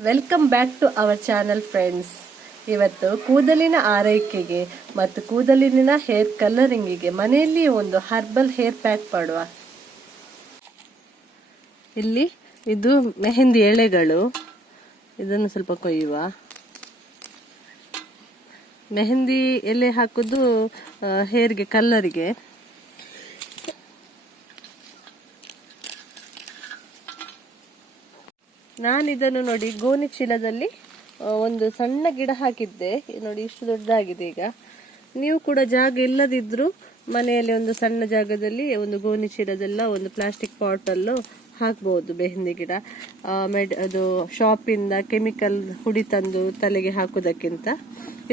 Welcome back to our channel friends. ಇವತ್ತು ಕೂದಲಿನ ಆರೈಕೆಗೆ ಮತ್ತು ಕೂದಲಿನ ಹೇರ್ ಕಲರಿಂಗಿಗೆ ಮನೆಯಲ್ಲಿ ಒಂದು ಹರ್ಬಲ್ ಹೇರ್ ಪ್ಯಾಕ್ ಮಾಡುವ. ಇಲ್ಲಿ ಇದು ಮೆಹಂದಿ ಎಳೆಗಳು, ಇದನ್ನು ಸ್ವಲ್ಪ ಕೊಯ್ಯುವ. ಮೆಹಂದಿ ಎಲೆ ಹಾಕುದು ಹೇರ್ಗೆ ಕಲರಿಗೆ. ನಾನಿದನ್ನು ನೋಡಿ ಗೋಣಿ ಚೀಲದಲ್ಲಿ ಒಂದು ಸಣ್ಣ ಗಿಡ ಹಾಕಿದ್ದೆ. ನೋಡಿ ಇಷ್ಟು ದೊಡ್ಡದಾಗಿದೆ. ಈಗ ನೀವು ಕೂಡ ಜಾಗ ಇಲ್ಲದಿದ್ರು ಮನೆಯಲ್ಲಿ ಒಂದು ಸಣ್ಣ ಜಾಗದಲ್ಲಿ ಒಂದು ಗೋಣಿ ಚೀಲದೆಲ್ಲ ಒಂದು ಪ್ಲಾಸ್ಟಿಕ್ ಪಾಟ್ ಅಲ್ಲೂ ಹಾಕ್ಬಹುದು ಮೆಹಂದಿ ಗಿಡ. ಅದು ಶಾಪಿಂದ ಕೆಮಿಕಲ್ ಹುಡಿ ತಂದು ತಲೆಗೆ ಹಾಕುವುದಕ್ಕಿಂತ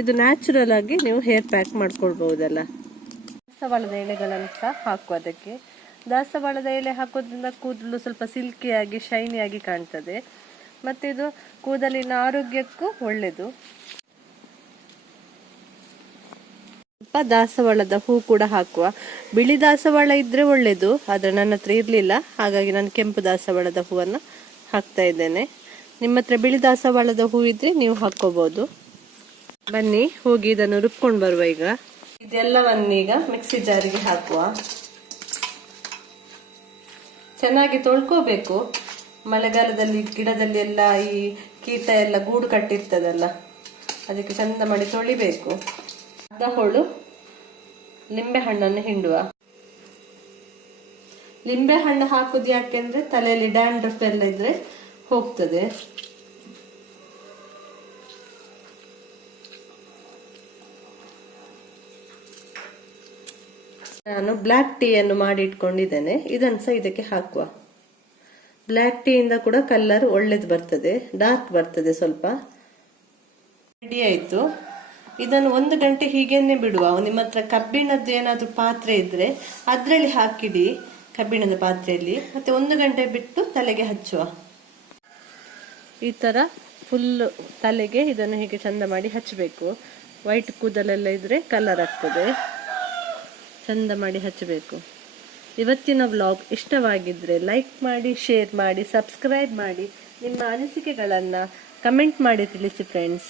ಇದು ನ್ಯಾಚುರಲ್ ಆಗಿ ನೀವು ಹೇರ್ ಪ್ಯಾಕ್ ಮಾಡ್ಕೊಳ್ಬಹುದಲ್ಲ. ದಾಸವಾಳದ ಎಲೆಗಳನ್ನು ಸಹ ಹಾಕುವ. ಅದಕ್ಕೆ ದಾಸವಾಳದ ಎಲೆ ಹಾಕೋದ್ರಿಂದ ಕೂದಲು ಸ್ವಲ್ಪ ಸಿಲ್ಕಿಯಾಗಿ ಶೈನಿಯಾಗಿ ಕಾಣ್ತದೆ. ಮತ್ತೆ ಇದು ಕೂದಲಿನ ಆರೋಗ್ಯಕ್ಕೂ ಒಳ್ಳೆಯದು. ಸ್ವಲ್ಪ ದಾಸವಾಳದ ಹೂ ಕೂಡ ಹಾಕುವ. ಬಿಳಿ ದಾಸವಾಳ ಇದ್ರೆ ಒಳ್ಳೇದು, ಆದ್ರೆ ನನ್ನ ಹತ್ರ ಇರ್ಲಿಲ್ಲ, ಹಾಗಾಗಿ ನಾನು ಕೆಂಪು ದಾಸವಾಳದ ಹೂವನ್ನು ಹಾಕ್ತಾ ಇದ್ದೇನೆ. ನಿಮ್ಮ ಹತ್ರ ಬಿಳಿ ದಾಸವಾಳದ ಹೂ ಇದ್ರೆ ನೀವು ಹಾಕೋಬಹುದು. ಬನ್ನಿ ಹೋಗಿ ಇದನ್ನು ರುಬ್ಕೊಂಡು ಬರುವ. ಈಗ ಇದೆಲ್ಲವನ್ನೀಗ ಮಿಕ್ಸಿ ಜಾರಿಗೆ ಹಾಕುವ. ಚೆನ್ನಾಗಿ ತೊಳ್ಕೋಬೇಕು. ಮಳೆಗಾಲದಲ್ಲಿ ಗಿಡದಲ್ಲಿ ಎಲ್ಲ ಈ ಕೀಟ ಎಲ್ಲ ಗೂಡು ಕಟ್ಟಿರ್ತದಲ್ಲ, ಅದಕ್ಕೆ ಚಂದ ಮಾಡಿ ತೊಳಿಬೇಕು. ಅರ್ಧ ಹೋಳು ಲಿಂಬೆ ಹಣ್ಣನ್ನು ಹಿಂಡುವ. ಲಿಂಬೆ ಹಣ್ಣು ಹಾಕುದು ಯಾಕೆಂದ್ರೆ ತಲೆಯಲ್ಲಿ ಡ್ಯಾಂಡ್ರಫ್ ಎಲ್ಲ ಇದ್ರೆ ಹೋಗ್ತದೆ. ನಾನು ಬ್ಲ್ಯಾಕ್ ಟೀ ಅನ್ನು ಮಾಡಿ ಇಟ್ಕೊಂಡಿದ್ದೇನೆ, ಇದನ್ನು ಸಹ ಇದಕ್ಕೆ ಹಾಕುವ. ಬ್ಲ್ಯಾಕ್ ಟೀ ಇಂದ ಕೂಡ ಕಲರ್ ಒಳ್ಳೇದು ಬರ್ತದೆ, ಡಾರ್ಕ್ ಬರ್ತದೆ ಸ್ವಲ್ಪ. ರೆಡಿ ಆಯ್ತು. ಇದನ್ನು 1 ಗಂಟೆ ಹೀಗೇನೆ ಬಿಡುವ. ನಿಮ್ಮ ಹತ್ರ ಕಬ್ಬಿಣದ್ದು ಏನಾದ್ರೂ ಪಾತ್ರೆ ಇದ್ರೆ ಅದ್ರಲ್ಲಿ ಹಾಕಿಡಿ, ಕಬ್ಬಿಣದ ಪಾತ್ರೆಯಲ್ಲಿ. ಮತ್ತೆ 1 ಗಂಟೆ ಬಿಟ್ಟು ತಲೆಗೆ ಹಚ್ಚುವ. ಈ ತರ ಫುಲ್ ತಲೆಗೆ ಇದನ್ನು ಹೀಗೆ ಚಂದ ಮಾಡಿ ಹಚ್ಚಬೇಕು. ವೈಟ್ ಕೂದಲೆಲ್ಲ ಇದ್ರೆ ಕಲರ್ ಆಗ್ತದೆ. ಚಂದ ಮಾಡಿ ಹಚ್ಚಬೇಕು. ಇವತ್ತಿನ ವ್ಲಾಗ್ ಇಷ್ಟವಾಗಿದ್ರೆ ಲೈಕ್ ಮಾಡಿ, ಶೇರ್ ಮಾಡಿ, ಸಬ್ಸ್ಕ್ರೈಬ್ ಮಾಡಿ. ನಿಮ್ಮ ಅನಿಸಿಕೆಗಳನ್ನ ಕಮೆಂಟ್ ಮಾಡಿ ತಿಳಿಸಿ ಫ್ರೆಂಡ್ಸ್.